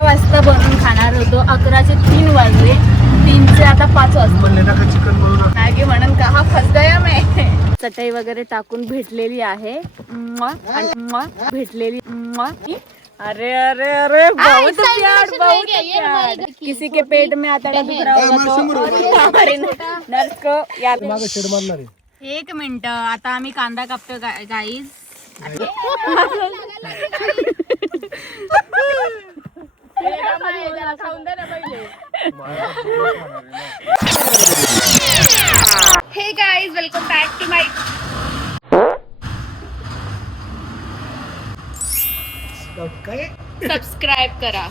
वाजता बनवून खाणार होतो. 11चे 3 वाजले. 3चे आता 5 वाजता चिकन बनवून मॅगी म्हणून कहा फस गया मैं. चटई वगैरे टाकून भेटलेली आहे. भेटलेली. अरे अरे अरे बहुत प्यार, बहुत प्यार. किसी के पेट में आता का दुख रहा होगा तो हमारे नर्स को याद. मागे शेड मारणार आहे. 1 मिनिट. आता आम्ही कांदा कापतो guys. Hey guys, welcome back to my. Subscribe करा,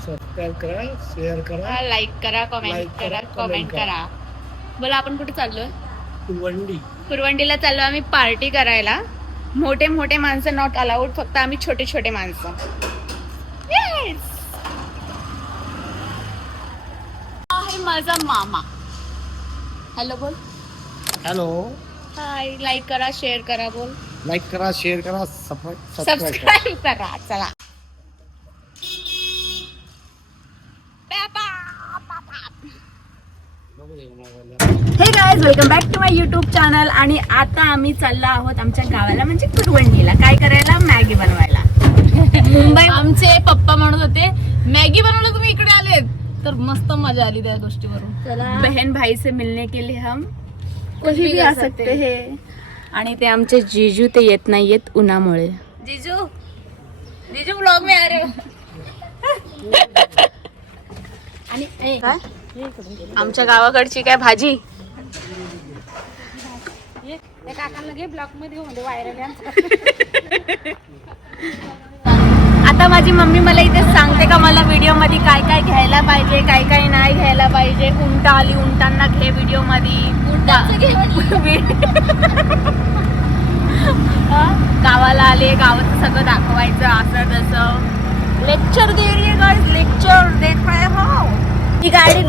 शेअर करा, लाईक करा, कमेंट करा. बोला, आपण कुठे चाललोय? कुरवंडीला चाललो आम्ही पार्टी करायला. मोठे मोठे माणसं नॉट अलाउड, फक्त आम्ही छोटे छोटे माणसं. आहे माझा मामा. हॅलो बोल. हॅलो. हाय. लाईक करा, शेअर करा. बोल. लाईक करा, शेअर करा, सबस्क्राईब करा. चला. Hey guys, welcome back to my YouTube channel. आणि आता आम्ही चाललो आहोत आमच्या गावाला, म्हणजे कुरवंडीला. काय करायला? मॅगी बनवायला. मुंबई. आमचे पप्पा म्हणत होते मॅगी बनवलं तुम्ही इकडे आलेत तर मस्त मजा आली त्या गोष्टीवरून. बहन भाई से मिलने के लिए हम कहीं भी आ सकते हैं. आणि ते आमचे जीजू ते येत नाहीयेत उन्हामुळे. जीजू ब्लॉग में आ रहे हो. आणि काय आमच्या गावाकडची काय भाजी. आता माझी मम्मी मला इथे सांगते का मला व्हिडिओ मध्ये काय काय घ्यायला पाहिजे, काय काय नाही घ्यायला पाहिजे. उंट आली, उंटांना घे व्हिडिओ मध्ये. गावाला आले, गावाचं सगळं दाखवायचं, असं तसं. लेक्चर दे रही है गाइस, लेक्चर देख रहे हो. ही गाडी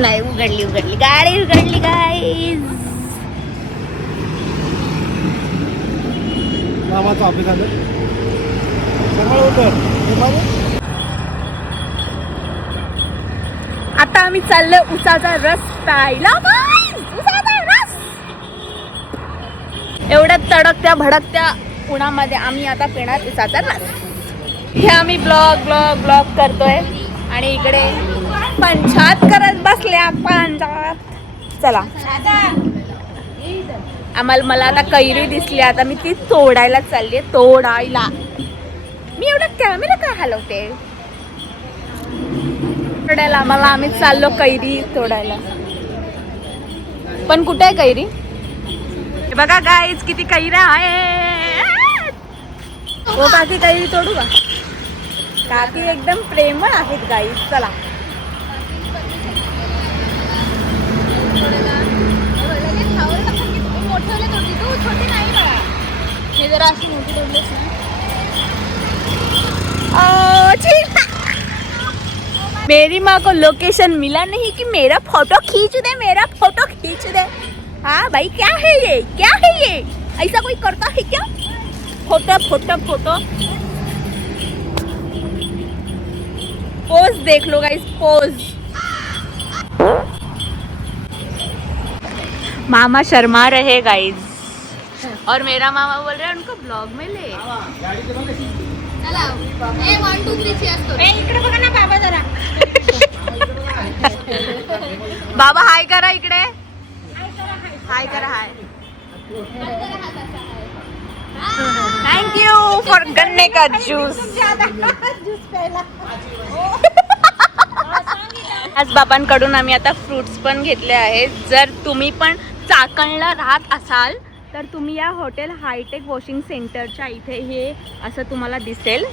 नाही उघडली गाडी उघडली गाईज. मामाचं ऑफिस आलं. आता आम्ही चाललो उसाचा रस प्यायला. उसाचा रस. एवढ्या तडकत्या भडकत्या उन्हामध्ये आम्ही आता पिणार उसाचा रस. हे आम्ही ब्लॉग करतोय आणि इकडे पंचायत करत बसल्या. पंचायत. चला. मला आता कैरी दिसली, आता मी ती तोडायला चालली. तोडायला मी एवढा कॅमेरा का हलवते? तोडायला मला आम्ही चाललो कैरी तोडायला. पण कुठे आहे कैरी? हे बघा गाईज, किती कैऱ्या आहे. हो काकी, कैरी तोडू का? काकी एकदम प्रेमळ आहेत गाईज. चला. मेरी माँ को लोकेशन मिला नहीं कि मेरा फोटो खींच दे. हाँ भाई, क्या है ये? ऐसा कोई करता है क्या? फोटो. पोज देख लो गाइस, पोज. मामा शर्मा रहे गाइस, और मेरा मामा बोल रहा है उनको ब्लॉग में ले. चला. 1 2 3 इकडे बघा ना बाबा जरा. बाबा हाय करा इकडे. हाय करा. थैंक यू फॉर गन्ने का जूस. आज बाबांकडून आम्ही आता फ्रुट्स पण घेतले आहेत. जर तुम्ही पण चाकणला राहत असाल तर तुम्ही या हॉटेल हायटेक वॉशिंग सेंटरच्या इथे हे असं तुम्हाला दिसेल.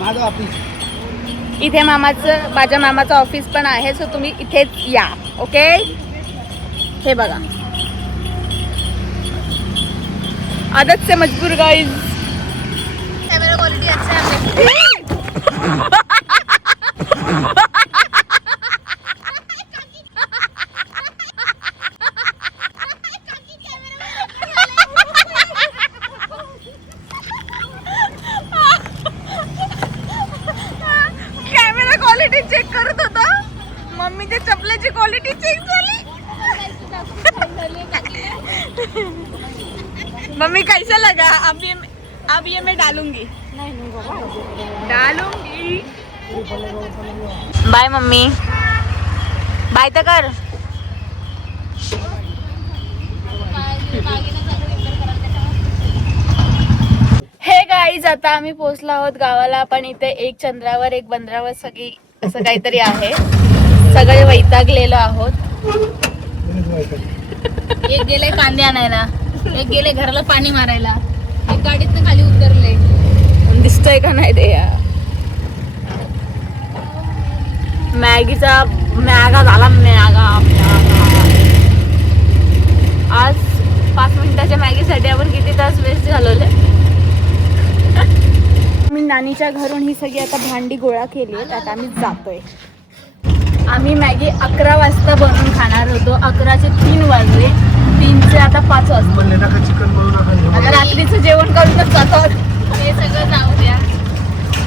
माझं ऑफिस इथे माझ्या मामाचं ऑफिस पण आहे. सो तुम्ही इथेच या. ओके. हे बघा, आदत से मजबूर गाइस. कैमरा क्वालिटी अच्छा है. चेक करत होता. मम्मीच्या चपलाची क्वालिटी चेक झाली. मम्मी कैसा लगा? अब ये मैं डालूंगी. Bye mummy. बाय तर कर. हे गाईज आता आम्ही पोहोचलो आहोत गावाला. पण इथे एक चंद्रावर एक बंदरावर सगळी असं काहीतरी आहे. सगळे वैतागलेलो आहोत. एक गेले कांदे आणायला, एक गेले घराला पाणी मारायला, एक गाडीतनं खाली उतरले. दिसतोय का नाही ते? मॅगीचा मॅगा झाला. आज 5 मिनिटाच्या मॅगीसाठी आपण किती तास वेस्ट घालवले. मी नानीच्या घरून ही सगळी आता भांडी गोळा केली आहेत. आता आम्ही जातोय. आम्ही मॅगी 11 वाजता बनवून खाणार होतो. 11चे 3 वाजले. 3चे आता 5 वाजता. आता रात्रीचं जेवण करूनच जातो. हे सगळं जाऊ द्या.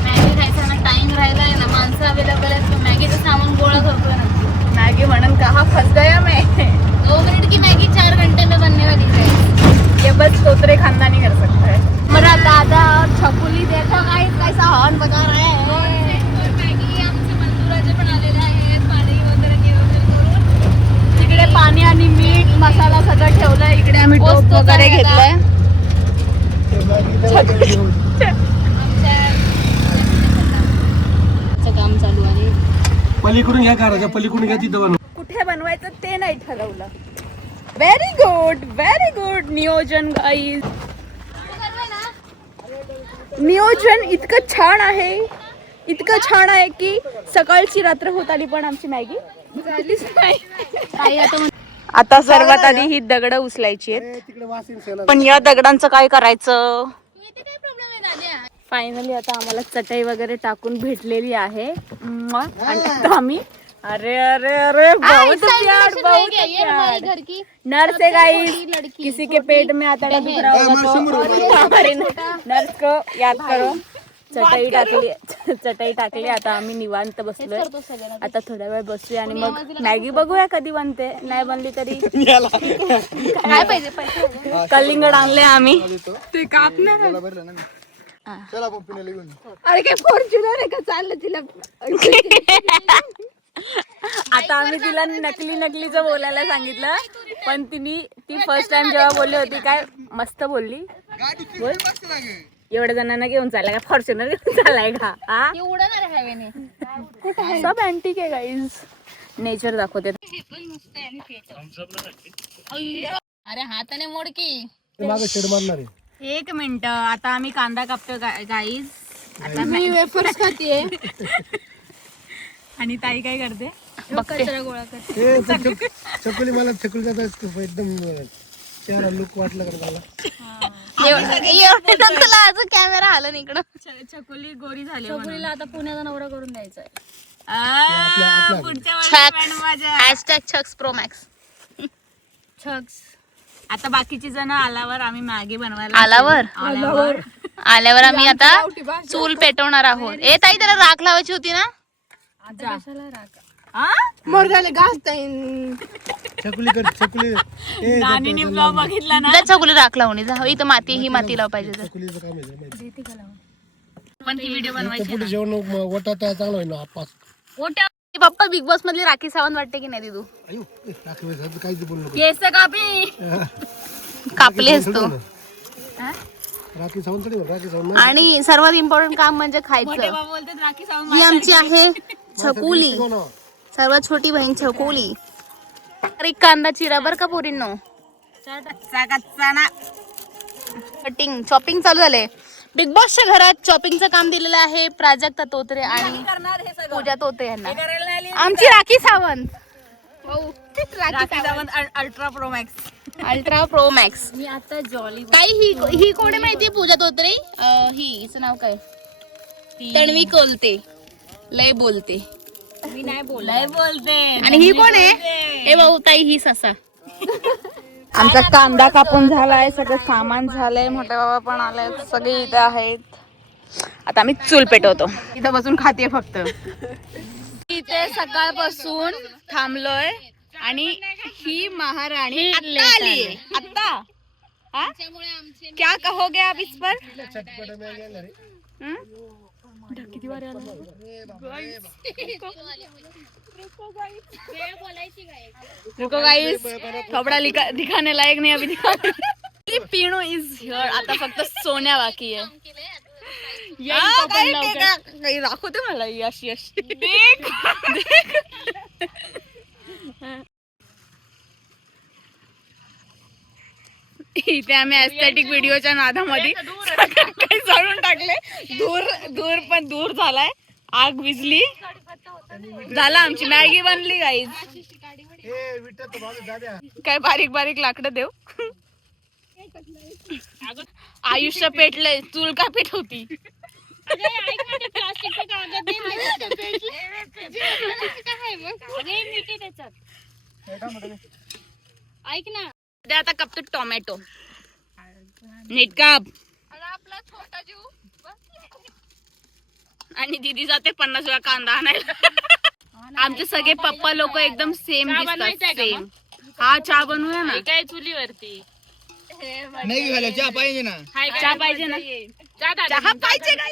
मॅगी खायचा टाइम राहिला आहे ना. माणसं अवेलेबल आहेत. मॅगीचं सामान गोळा करतोय ना. मॅगी म्हणून कहा फस गया मैं. 2 मिनट की मॅगी 4 घंटे में बनने वाली है. ये बस तोतरे खानदानी कर सकता है. मेरा दादा और छकुली देखो गाइस कैसा हॉर्न बजा रहा है. मॅगी आमचे मंजुराचे पण आलेले आहेत. पाणी वगैरे करून इकडे पाणी आणि मीठ मसाला सगळं ठेवलंय. इकडे आम्ही टोप वगैरे घेतलाय. काम चालू आहे. पलीकडून घ्या करायचं, पलीकडून घ्या तिथं बनव. कुठे बनवायचं ते नाही ठरवलं. व्हेरी गुड नियोजन गाईज. नियोजन इतकं छान आहे की सकाळची रात्र होत आली पण आमची मॅगी झालीच नाही. आता सर्वात आधी ही दगड उचलायची आहेत. पण या दगडांचं काय करायचं? फायनली आता आम्हाला चटई वगैरे टाकून भेटलेली आहे. आणि आता आम्ही अरे बहुत प्यार. नर्स है गाइस. किसी के पेट में आटा दुख रहा होगा तो हमारे नर्स को याद करो. चटई टाकली. आता आम्ही निवांत बसलोय. आता थोड्या वेळ बसूया आणि मग मॅगी बघूया कधी बनते. नाही बनली तरी काय पाहिजे. कलिंगड आणले आम्ही. ते कापणार. अरे काय फॉर्च्युनर आहे का चाललं तिला. आता आम्ही तिला नकलीचं बोलायला सांगितलं. पण ती फर्स्ट टाइम जेव्हा बोलली होती काय मस्त बोलली. बोल. एवढ्या जणांना घेऊन चाललाय का? फॉर्च्युनर घेऊन चाललाय का? सब अँटिक आहे गाईज. नेचर दाखवते. अरे हाताने मोडकी. एक मिनिट. आता आम्ही कांदा कापतो गाईज. आता मी वेफर्स खाते. आणि ताई काय करते? गोळा करते. चकुली मला चकुलीचा एकदम चेहरा लुक वाटला का मला. तुला अजून कॅमेरा आला नाही इकडं. चकुली गोरी झाली. चकुलीला आता पुण्याचा नवरा करून द्यायचा आहे. पुढच्या छक्स प्रो मॅक्स. आता बाकीची जण आल्यावर आम्ही मॅगी बनवायला आल्यावर आम्ही आता चूल पेटवणार आहोत. ए ताई त्याला राख लावायची होती ना. नानीने ब्लॉग बघितला ना. चकुली राख लावून जा. इथं माती ही माती लाव पाहिजे. पण ही व्हिडिओ बनवायची. पप्पा बिग बॉस मधली राखी सावंत वाटते की नाही दिदू? केस कापलेस तू. आणि सर्वात इम्पॉर्टंट काम म्हणजे खायचं. ही आमची आहे छकुली. सर्वात छोटी बहीण छकुली. एक कांदा चिरा बर का पोरींनो. कटिंग चॉपिंग चालू झाले. बिग बॉसच्या घरात चॉपिंगचं काम दिलेलं आहे प्राजक्ता तोत्रे आणि पूजा तोत्रे यांना. आमची Rakhi Sawant. Ultra pro max. मी आता जॉली. काही ही कोण माहितीये? पूजा तोत्रे. हिचं नाव काय? तन्वी कोलते. लय बोलते. मी नाही बोलते. आणि ही कोण आहे? ए भाऊ ताई ही ससा. आमचा कांदा कापून झालाय. सगळं सामान झालंय. मोठे बाबा पण आलाय. सगळे इथे आहेत. आता आम्ही चूल पेटवतो. इथं बसून खाते फक्त. इथे सकाळपासून थांबलोय आणि ही महाराणी आता आली आहे आता. हाँ? क्या कहोगे आप इस पर? किती बार रुको गाइस, थोड़ा दिखाने लायक नहीं अभी दिखाने. पिणू इज हियर. आता फक्त सोन्या बाकी आहे. काही दाखवते मला अशी अशी. इथे आम्ही एस्थेटिक व्हिडिओच्या नादामध्ये काही जाळून टाकले. दूर पण दूर झालाय. आग विजली. झाला आमची मॅगी बनली गाईज. काय बारीक बारीक लाकडं देऊ. आयुष्य पेटलंय. चूल का पेटवती. ऐक ना ते आता कापतो टोमॅटो. नीट काप. छोटा जीव आणि दीदी जाते 50 वेळा कांदा आणायला. आमचे सगळे पप्पा लोक एकदम सेम दिसतात. सेम. हा चहा बनवूया ना. काय चुलीवरती चहा पाहिजे ना. चहा पाहिजे ना. चहा पाहिजे ना.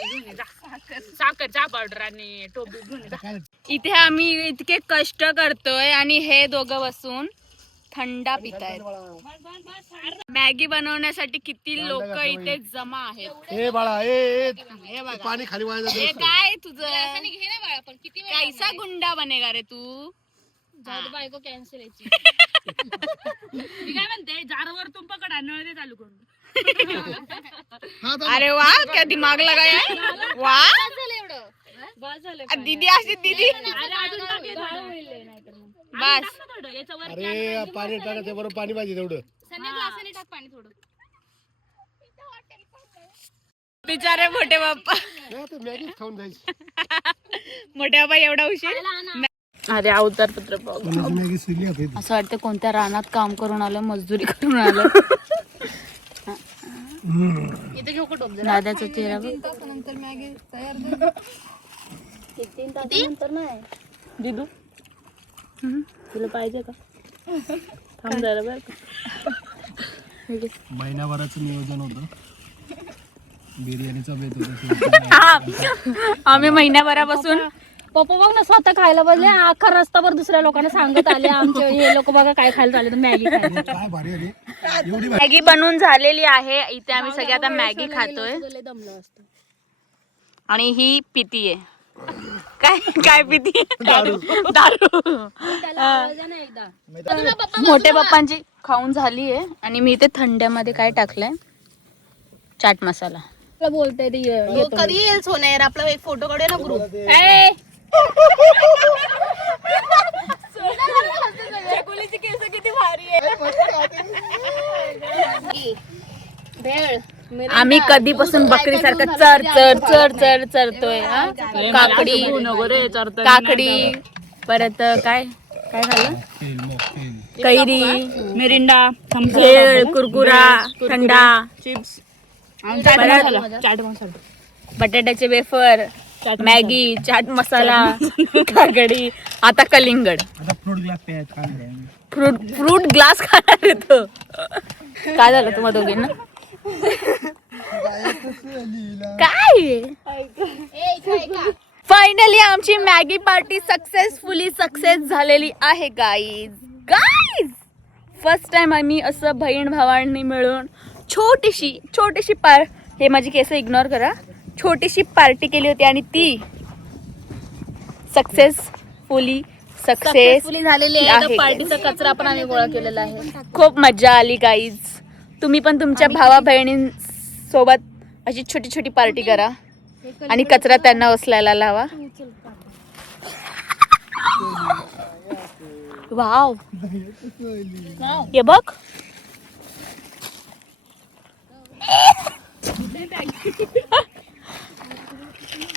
साखर, चहा पावडर आणि टोपी घेऊन. इथे आम्ही इतके कष्ट करतोय आणि हे दोघं बसून थंडा पितायत. मॅगी बनवण्यासाठी किती लोक इथे जमा आहेत. हे बाळा पाणी खाली हे काय तुझं कैसा गुंडा बनेगा रे तू. बायको कॅन्सल यायची. मी काय म्हणते जारवर तुम पकड नळ चालू करून. अरे वा क्या दिमाग लगाया. वा दीदी अशी दीदी बस. अरे पाणी टाकायचं बरोबर. पाणी पाहिजे तेवढं. बिचारे मोठे बाप्पा. मॅगीच खाऊन जायची. मोठ्या बाबा एवढा उशीर. अरे अवतार पत्र मॅगी सिरली आता. असं वाटतं कोणत्या रानात काम करून आलं. मजदुरी करून आलं. दादाचा चेहरा दिदू तुला पाहिजे का. थांब जरा बरं का. महिनाभराचं नियोजन होतं. बिर्याणीचा बेत होता. आम्ही महिन्याभरापासून पप्पा बघ ना स्वतः खायला बसले. अख्खा रस्ताभर दुसऱ्या लोकांना सांगत आले. आमचे हे लोक बघा काय खायला चालले. मॅगी खायला. मॅगी बनवून झालेली आहे. इथे आम्ही सगळे आता मॅगी खातोय. आणि ही पिती आहे. काय पिती. दारू. मोठे पप्पांची खाऊन झाली आहे. आणि मी इथे थंड्यामध्ये काय टाकलंय चाट मसाला. बोलते कधी येईल सोन्या यार. आपला एक फोटो काढूया ना ग्रुप. किती भारी आहे. आम्ही कधीपासून बकरी सारखं चर चर चर चर चरतोय. काकडी परत काय काय झालं. कैरी, मिरिंडा, भेळ, कुरकुरा, थंडा, चिप्स, बटाट्याचे वेफर, मॅगी, चाट मसाला, काकडी, आता कलिंगड. फ्रूट ग्लास खाणार आहे तो. काय झालं तुम्हाला दोघींना. काय फायनली आमची मॅगी पार्टी सक्सेस झालेली आहे गाईज. फर्स्ट टाइम आम्ही असं बहीण भावांनी मिळून छोटीशी हे माझी केस इग्नोर करा. छोटीशी पार्टी केली होती आणि ती सक्सेसफुली झालेली आहे. पार्टीचा कचरा पण आम्ही गोळा केलेला आहे. खूप मजा आली गाईज. तुम्ही पण तुमच्या भावा बहिणींसोबत अशी छोटी पार्टी करा आणि कचरा त्यांना उचलायला लावा. वाव हे बघ.